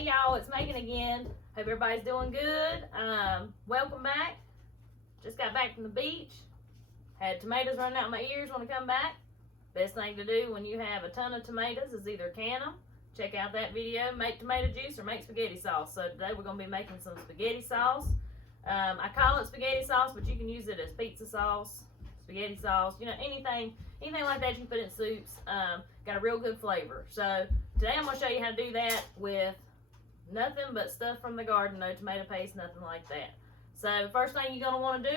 Hey y'all, it's Megan again. Hope everybody's doing good. Welcome back. Just got back from the beach. Had tomatoes running out my ears when I come back. Best thing to do when you have a ton of tomatoes is either can them, check out that video, make tomato juice, or make spaghetti sauce. So today we're going to be making some spaghetti sauce. I call it spaghetti sauce, but you can use it as pizza sauce, spaghetti sauce, you know, anything like that you can put in soups. Got a real good flavor. So today I'm going to show you how to do that with nothing but stuff from the garden, no tomato paste, nothing like that. So first thing you're going to want to do,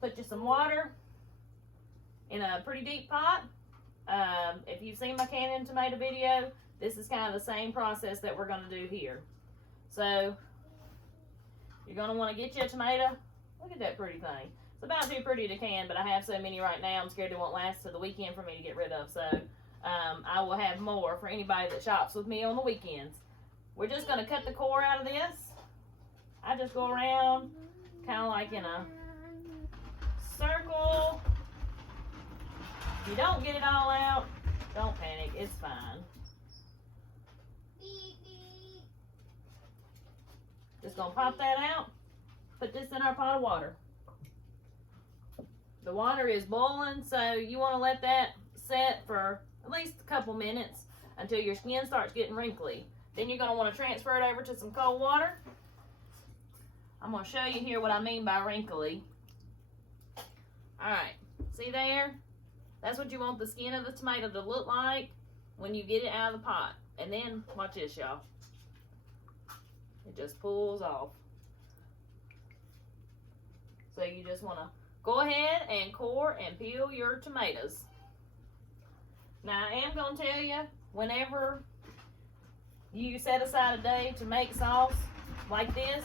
put you some water in a pretty deep pot. If you've seen my canning tomato video, this is kind of the same process that we're going to do here. So you're going to want to get you a tomato. Look at that pretty thing. It's about too pretty to can, but I have so many right now, I'm scared they won't last to the weekend for me to get rid of. So I will have more for anybody that shops with me on the weekends. We're just going to cut the core out of this. I just go around kind of like in a circle. If you don't get it all out, don't panic, it's fine. Just gonna pop that out, put this in our pot of water. The water is boiling, so you want to let that set for at least a couple minutes until your skin starts getting wrinkly. Then you're gonna want to transfer it over to some cold water. I'm gonna show you here what I mean by wrinkly. Alright, see there? That's what you want the skin of the tomato to look like when you get it out of the pot. And then, watch this, y'all. It just pulls off. So you just want to go ahead and core and peel your tomatoes. Now, I am going to tell you, whenever you set aside a day to make sauce like this,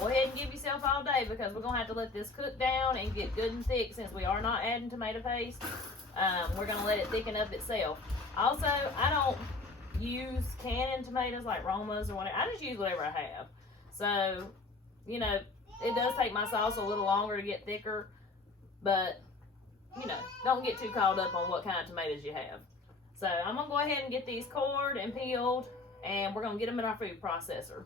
go ahead and give yourself all day, because we're going to have to let this cook down and get good and thick since we are not adding tomato paste. We're going to let it thicken up itself. Also, I don't use canning tomatoes like Romas or whatever. I just use whatever I have. So, you know, it does take my sauce a little longer to get thicker, but, you know, don't get too caught up on what kind of tomatoes you have. So, I'm going to go ahead and get these cored and peeled, and we're going to get them in our food processor.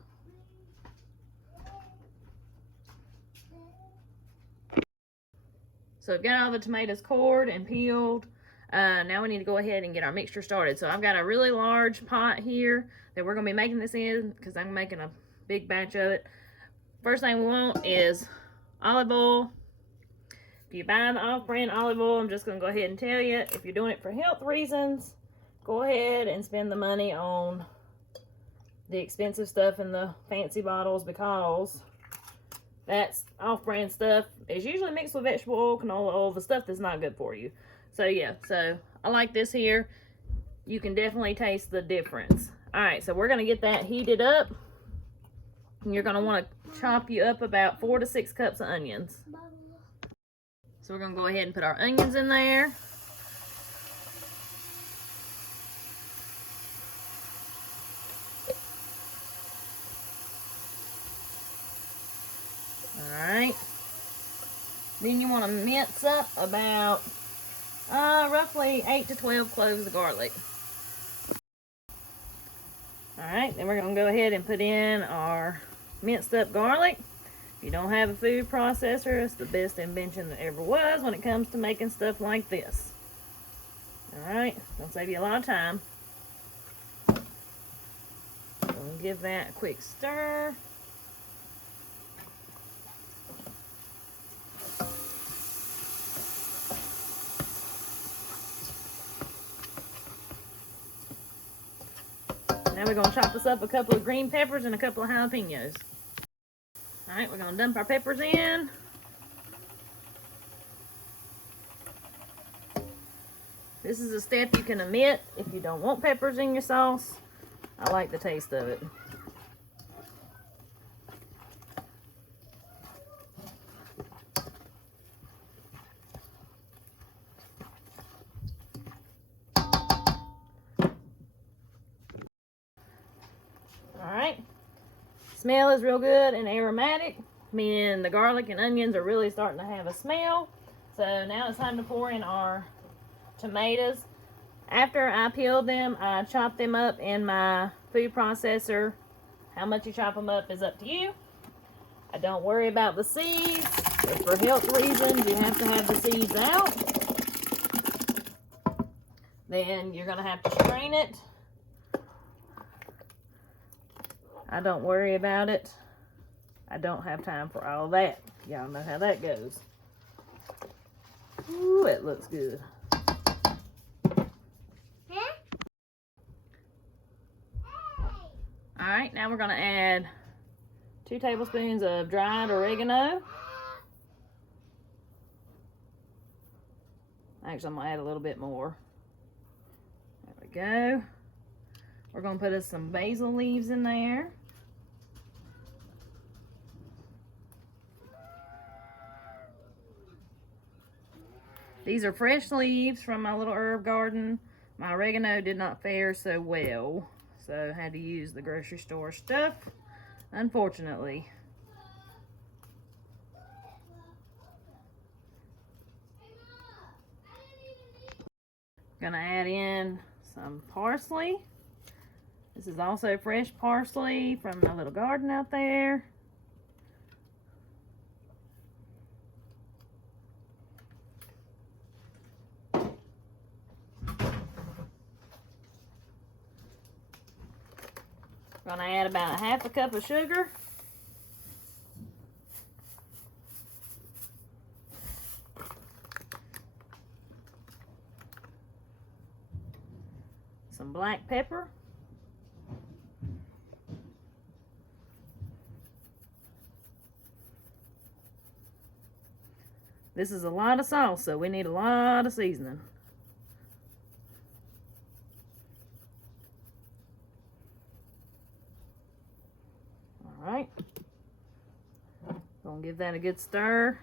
So I've got all the tomatoes cored and peeled. Now we need to go ahead and get our mixture started. So I've got a really large pot here that we're going to be making this in, because I'm making a big batch of it. First thing we want is olive oil. If you buy the off-brand olive oil, I'm just going to go ahead and tell you, if you're doing it for health reasons, go ahead and spend the money on the expensive stuff in the fancy bottles, because that's off-brand stuff. It's usually mixed with vegetable oil, canola oil, the stuff that's not good for you. So yeah, so I like this here. You can definitely taste the difference. All right, so we're gonna get that heated up. And you're gonna wanna chop you up about 4 to 6 cups of onions. So we're gonna go ahead and put our onions in there. Alright, then you want to mince up about roughly 8 to 12 cloves of garlic. Alright, then we're going to go ahead and put in our minced up garlic. If you don't have a food processor, it's the best invention that ever was when it comes to making stuff like this. Alright, it'll save you a lot of time. We'll give that a quick stir. Now we're going to chop us up a couple of green peppers and a couple of jalapeños. Alright, we're going to dump our peppers in. This is a step you can omit if you don't want peppers in your sauce. I like the taste of it. Alright, smell is real good and aromatic, meaning the garlic and onions are really starting to have a smell. So now it's time to pour in our tomatoes. After I peeled them, I chopped them up in my food processor How much you chop them up is up to you. I don't worry about the seeds. Just for health reasons, you have to have the seeds out. Then you're going to have to strain it. I don't worry about it. I don't have time for all that. Y'all know how that goes. Ooh, it looks good. Alright, now we're going to add 2 tablespoons of dried oregano. Actually, I'm going to add a little bit more. There we go. We're going to put some basil leaves in there. These are fresh leaves from my little herb garden. My oregano did not fare so well, so I had to use the grocery store stuff, unfortunately. Gonna add in some parsley. This is also fresh parsley from my little garden out there. Gonna add about 1/2 cup of sugar. Some black pepper. This is a lot of sauce, so we need a lot of seasoning. Alright. Gonna give that a good stir.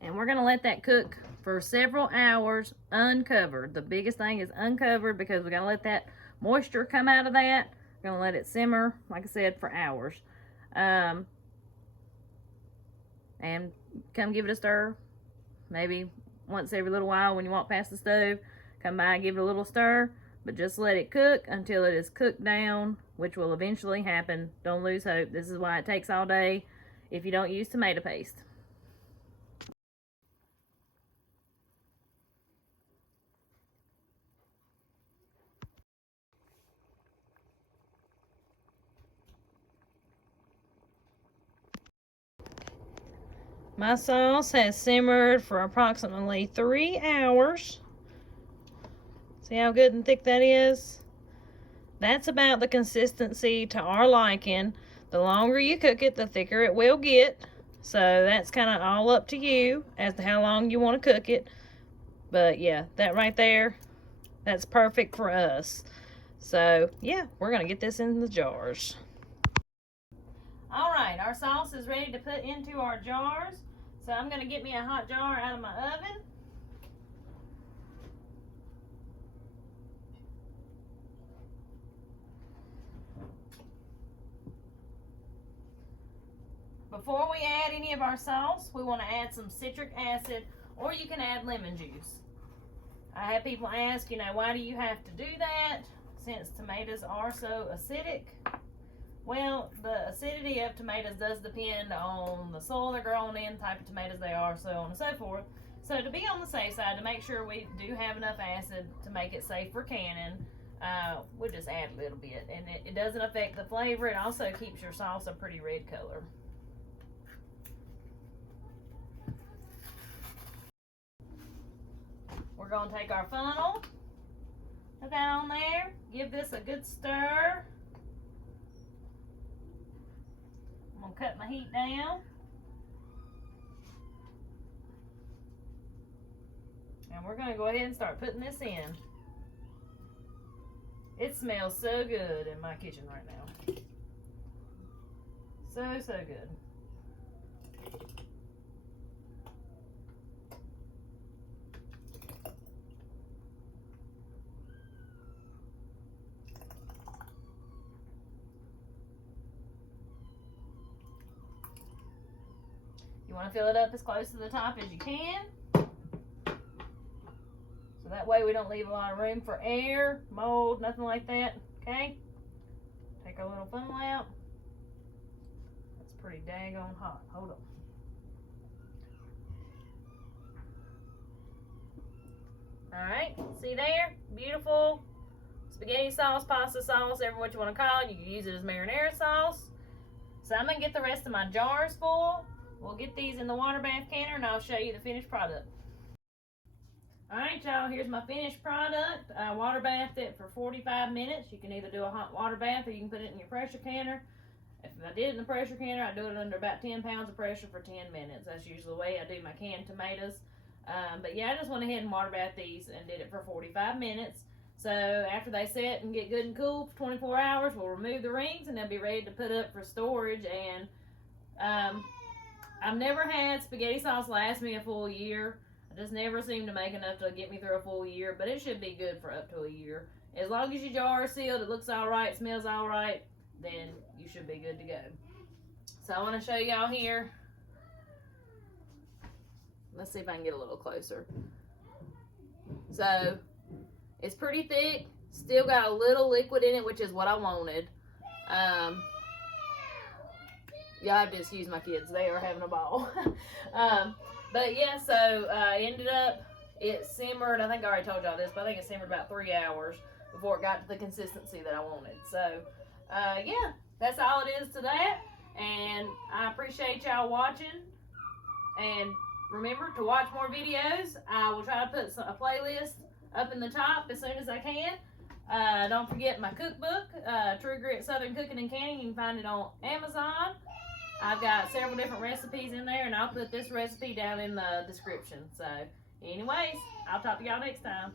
And we're going to let that cook for several hours uncovered. The biggest thing is uncovered because we're going to let that moisture come out of that. We're going to let it simmer, like I said, for hours. And come give it a stir. Maybe once every little while when you walk past the stove, come by and give it a little stir. But just let it cook until it is cooked down, which will eventually happen. Don't lose hope. This is why it takes all day if you don't use tomato paste. My sauce has simmered for approximately 3 hours. See how good and thick that is? That's about the consistency to our liking. The longer you cook it, the thicker it will get. So that's kind of all up to you as to how long you want to cook it. But yeah, that right there, that's perfect for us. So yeah, we're going to get this in the jars. Alright, our sauce is ready to put into our jars. So I'm going to get me a hot jar out of my oven. Before we add any of our sauce, we want to add some citric acid, or you can add lemon juice. I have people ask, why do you have to do that since tomatoes are so acidic? Well, the acidity of tomatoes does depend on the soil they're grown in, type of tomatoes they are, so on and so forth. So to be on the safe side, to make sure we do have enough acid to make it safe for canning, we'll just add a little bit. And it doesn't affect the flavor. It also keeps your sauce a pretty red color. We're going to take our funnel, put that on there, give this a good stir. I'm going to cut my heat down. And we're going to go ahead and start putting this in. It smells so good in my kitchen right now. So, so good. You want to fill it up as close to the top as you can. So that way we don't leave a lot of room for air, mold, nothing like that. Okay? Take our little funnel out. That's pretty daggone hot. Hold on. Alright, see there? Beautiful spaghetti sauce, pasta sauce, every what you want to call it. You can use it as marinara sauce. So I'm going to get the rest of my jars full. We'll get these in the water bath canner and I'll show you the finished product. Alright y'all, here's my finished product. I water bathed it for 45 minutes. You can either do a hot water bath or you can put it in your pressure canner. If I did it in the pressure canner, I do it under about 10 pounds of pressure for 10 minutes. That's usually the way I do my canned tomatoes. But yeah, I just went ahead and water bathed these and did it for 45 minutes. So after they set and get good and cool for 24 hours, we'll remove the rings and they'll be ready to put up for storage. And I've never had spaghetti sauce last me a full year. I just never seem to make enough to get me through a full year, but it should be good for up to a year. As long as your jar is sealed, it looks all right, smells all right, then you should be good to go. So I want to show y'all here. Let's see if I can get a little closer. So it's pretty thick, still got a little liquid in it, which is what I wanted. Yeah, I have to excuse my kids. They are having a ball. But yeah, so ended up, it simmered. I think I already told y'all this, but I think it simmered about 3 hours before it got to the consistency that I wanted. So yeah, that's all it is to that. And I appreciate y'all watching. And remember to watch more videos. I will try to put a playlist up in the top as soon as I can. Don't forget my cookbook, True Grit Southern Cooking and Canning. You can find it on Amazon. I've got several different recipes in there, and I'll put this recipe down in the description. So, anyways, I'll talk to y'all next time.